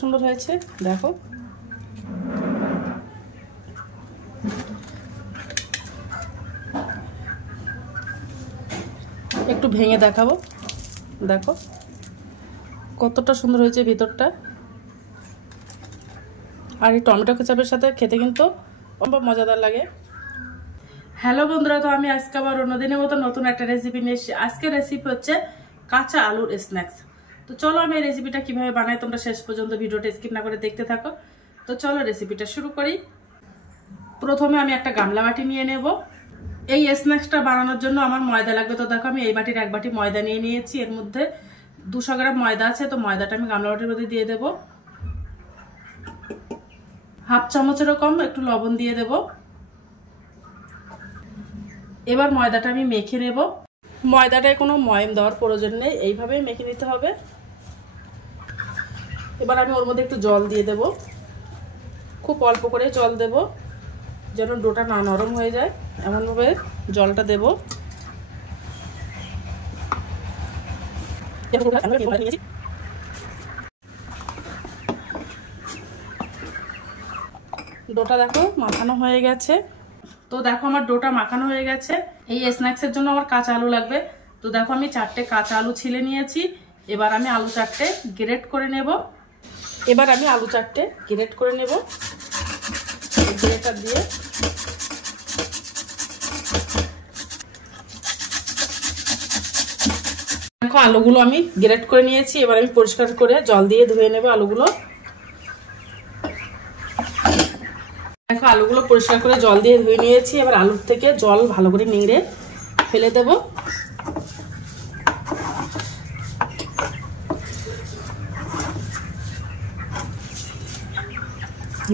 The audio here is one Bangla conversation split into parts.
সুন্দর হয়েছে দেখো। একটু ভেঙে দেখাবো, দেখো কতটা সুন্দর হয়েছে ভিতরটা। আর এই টমেটো কেচাপের সাথে খেতে কিন্তু খুব মজাদার লাগে। হ্যালো বন্ধুরা, তো আমি আজকে আবার অন্যদিনের মতো নতুন একটা রেসিপি নিয়ে এসেছি। আজকের রেসিপি হচ্ছে কাঁচা আলুর স্ন্যাক্স। তো চলো আমি এই রেসিপিটা কিভাবে বানাই তোমরা শেষ পর্যন্ত ভিডিওটা স্কিপ না করে দেখতে থাকো। তো চলো রেসিপিটা শুরু করি। প্রথমে আমি একটা গামলা বাটি নিয়ে নেব। এই স্ন্যাক্সটা বানানোর জন্য আমার ময়দা লাগবে। তো দেখো আমি এই বাটির এক বাটি ময়দা নিয়ে নিয়েছি। এর মধ্যে 200 গ্রাম ময়দা আছে। তো ময়দাটা আমি গামলা বাটির মধ্যে দিয়ে দেব। হাফ চামচেরও কম একটু লবণ দিয়ে দেব। এবার ময়দাটা আমি মেখে নেব। ময়দাটায় কোনো ময়ম দেওয়ার প্রয়োজন নেই, এইভাবেই মেখে নিতে হবে। এবার আমি ওর মধ্যে একটু জল দিয়ে দেব, খুব অল্প করে জল দেব যেন ডোটা না নরম হয়ে যায়, এমনভাবে জলটা দেব। ডোটা দেখো মাখানো হয়ে গেছে। তো দেখো আমার ডোটা মাখানো হয়ে গেছে। এই স্ন্যাক্সের জন্য আমার কাঁচা আলু লাগবে। তো দেখো আমি 4টে কাঁচা আলু ছিলে নিয়েছি। এবার আমি আলু 4টে গ্রেট করে নেব। গ্রেটার দিয়ে দেখো আলুগুলো আমি গ্রেট করে নিয়েছি। এবার আমি পরিষ্কার করে জল দিয়ে ধুয়ে নেব আলুগুলো। দেখো আলুগুলো পরিষ্কার করে জল দিয়ে ধুয়ে নিয়েছি। এবার আলুর থেকে জল ভালো করে নিংড়ে ফেলে দেব।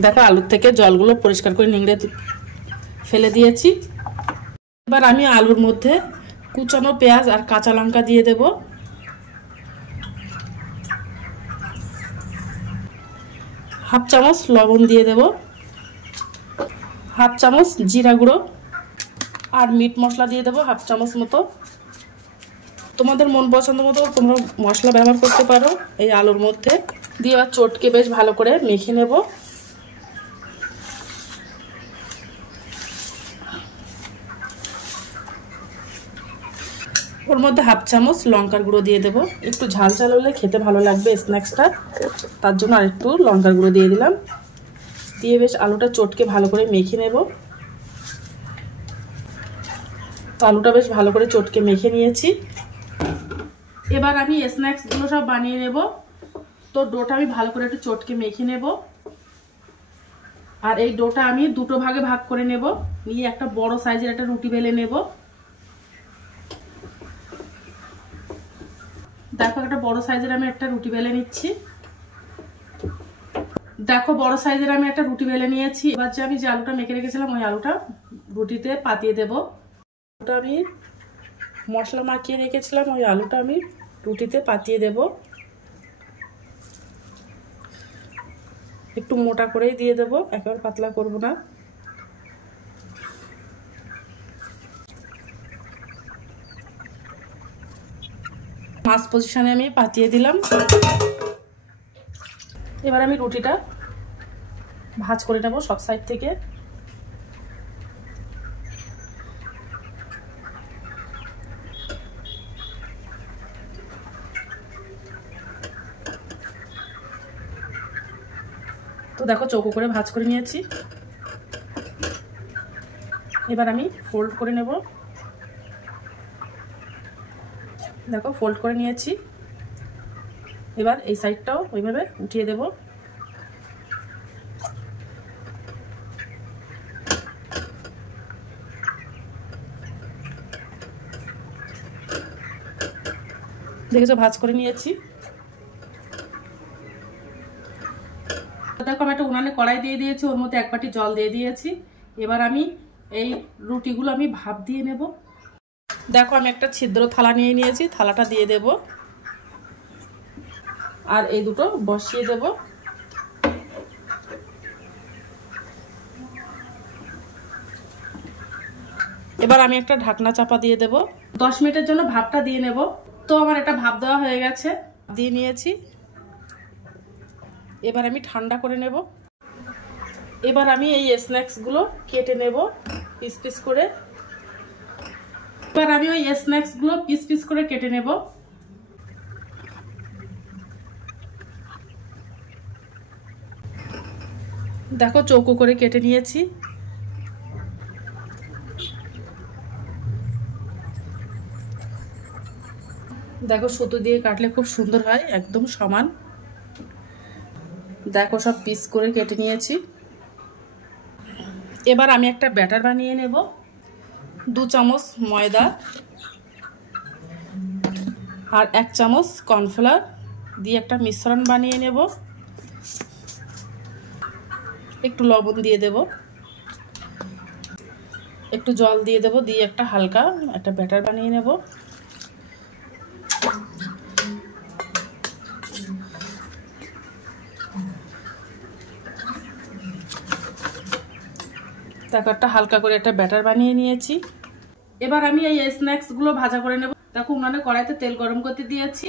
দেখো আলুর থেকে জলগুলো পরিষ্কার করে নিংড়ে ফেলে দিয়েছি। এবার আমি আলুর মধ্যে কুচানো পেঁয়াজ আর কাঁচা লঙ্কা দিয়ে দেব। হাফ চামচ লবণ দিয়ে দেব, হাফ চামচ জিরা গুঁড়ো আর মিট মশলা দিয়ে দেবো হাফ চামচ মতো। তোমাদের মন পছন্দ মতো তোমরা মশলা ব্যবহার করতে পারো এই আলুর মধ্যে। দিয়ে এবার চটকে বেশ ভালো করে মেখে নেব। ওর মধ্যে হাফ চামচ লঙ্কার গুঁড়ো দিয়ে দেবো। একটু ঝাল ঝাল হলে খেতে ভালো লাগবে স্ন্যাক্সটা, তার জন্য আর একটু লঙ্কার গুঁড়ো দিয়ে দিলাম। দিয়ে বেশ আলুটা চটকে ভালো করে মেখে নেব। তো আলুটা বেশ ভালো করে চটকে মেখে নিয়েছি। এবার আমি স্ন্যাক্সগুলো সব বানিয়ে নেব। তো ডোটা আমি ভালো করে একটু চটকে মেখে নেব। আর এই ডোটা আমি দুটো ভাগে ভাগ করে নেব। নিয়ে একটা বড় সাইজের একটা রুটি বেলে নেব। দেখো একটা বড় সাইজের আমি একটা রুটি বেলে নিচ্ছি। দেখো বড় সাইজের আমি একটা রুটি বেলে নিয়েছি। এবার যে আমি যে আলুটা মেখে রেখেছিলাম ওই আলুটা রুটিতে পাতিয়ে দেব। ওটা আমি মশলা মাখিয়ে রেখেছিলাম, ওই আলুটা আমি রুটিতে পাতিয়ে দেব। একটু মোটা করেই দিয়ে দেব, একেবারে পাতলা করব না। মাছ পজিশনে আমি পাতিয়ে দিলাম। এবার আমি রুটিটা ভাঁজ করে নেব সব সাইড থেকে। তো দেখো চৌকো করে ভাঁজ করে নিয়েছি। এবার আমি ফোল্ড করে নেব। দেখো ফোল্ড করে নিয়েছি। এবার এই সাইডটাও ওইভাবে উঠিয়ে দেব। দেখেছো ভাঁজ করে নিয়েছি। দেখো আমি একটা উনানে কড়াই দিয়ে দিয়েছি, ওর মধ্যে এক বাটি জল দিয়ে দিয়েছি। এবার আমি এই রুটিগুলো আমি ভাপ দিয়ে নেব। দেখো আমি একটা ছিদ্র থালা নিয়ে নিয়েছি, থালাটা দিয়ে দেব। আর এই দুটো বসিয়ে দেব। এবার আমি একটা ঢাকনা চাপা দিয়ে দেব। 10 মিনিটের জন্য ভাপটা দিয়ে নেব। তো আমার এটা ভাপ দেওয়া হয়ে গেছে, দিয়ে নিয়েছি। এবার আমি ঠান্ডা করে নেব। এবার আমি এই স্ন্যাক্সগুলো কেটে নেব পিস পিস করে। এবার আমি ওই স্ন্যাক্সগুলো পিস পিস করে কেটে নেব। দেখো চৌকো করে কেটে নিয়েছি। দেখো সুতো দিয়ে কাটলে খুব সুন্দর হয়, একদম সমান। দেখো সব পিস করে কেটে নিয়েছি। এবার আমি একটা ব্যাটার বানিয়ে নেব। 2 চামচ ময়দা আর 1 চামচ কর্নফ্লাওয়ার দিয়ে একটা মিশ্রণ বানিয়ে নেব। একটু লবণ দিয়ে দেব, একটু জল দিয়ে দেব, দিয়ে একটা হালকা একটা ব্যাটার বানিয়ে নেব। দেখো একটা হালকা করে একটা ব্যাটার বানিয়ে নিয়েছি। এবার আমি এই স্ন্যাক্সগুলো ভাজা করে নেব। দেখো উনানে কড়াইতে তেল গরম করতে দিয়েছি।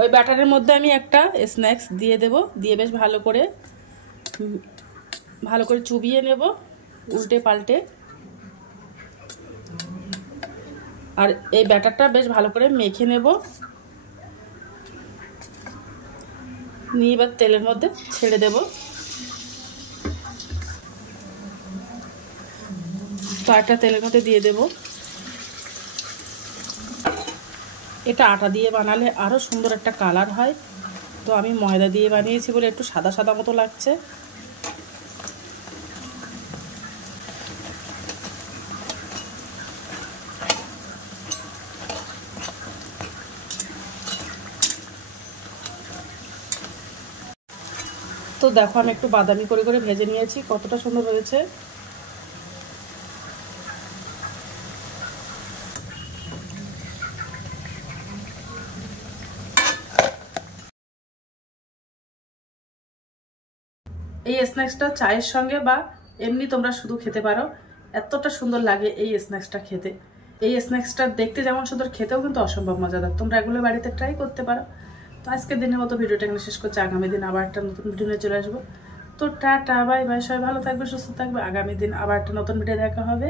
ওই ব্যাটারের মধ্যে আমি একটা স্ন্যাক্স দিয়ে দেব, দিয়ে বেশ ভালো করে চুবিয়ে নেব উল্টে পাল্টে। আর এই ব্যাটারটা বেশ ভালো করে মেখে নেব। নিয়ে এবার তেলের মধ্যে ছেড়ে দেব। কয়েকটা তেলের মধ্যে দিয়ে দেব। এটা আটা দিয়ে বানালে আরও সুন্দর একটা কালার হয়, তো আমি ময়দা দিয়ে বানিয়েছি বলে একটু সাদা সাদা মতো লাগছে। তো দেখো আমি একটু বাদামি করে করে ভেজে নিয়েছি, কতটা সুন্দর হয়েছে। এই স্ন্যাক্সটা চায়ের সঙ্গে বা এমনি তোমরা শুধু খেতে পারো, এতটা সুন্দর লাগে এই স্ন্যাক্সটা খেতে। এই স্ন্যাক্সটা দেখতে যেমন সুন্দর, খেতেও কিন্তু অসম্ভব মজাদার। তোমরা এগুলো বাড়িতে ট্রাই করতে পারো। তো আজকের দিনের মতো ভিডিওটা এখানে শেষ করছি। আগামী দিন আবার একটা নতুন ভিডিও নিয়ে চলে আসবো। তো টাটা বাই বাই, সবাই ভালো থাকবে, সুস্থ থাকবে। আগামী দিন আবার একটা নতুন ভিডিও দেখা হবে।